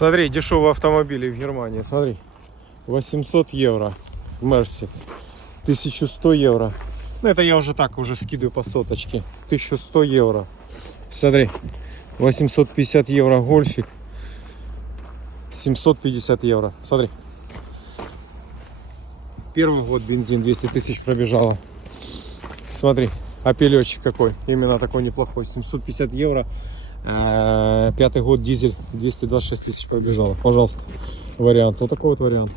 Смотри, дешевые автомобили в Германии. Смотри, 800 евро Мерси, 1100 евро. Ну это я уже так уже скидываю по соточке. 1100 евро. Смотри, 850 евро Гольфик, 750 евро. Смотри. Первый год бензин 200 тысяч пробежало. Смотри, опелечек какой. Именно такой неплохой. 750 евро. Пятый год дизель 226 тысяч пробежало. Пожалуйста, вариант. Вот такой вот вариант.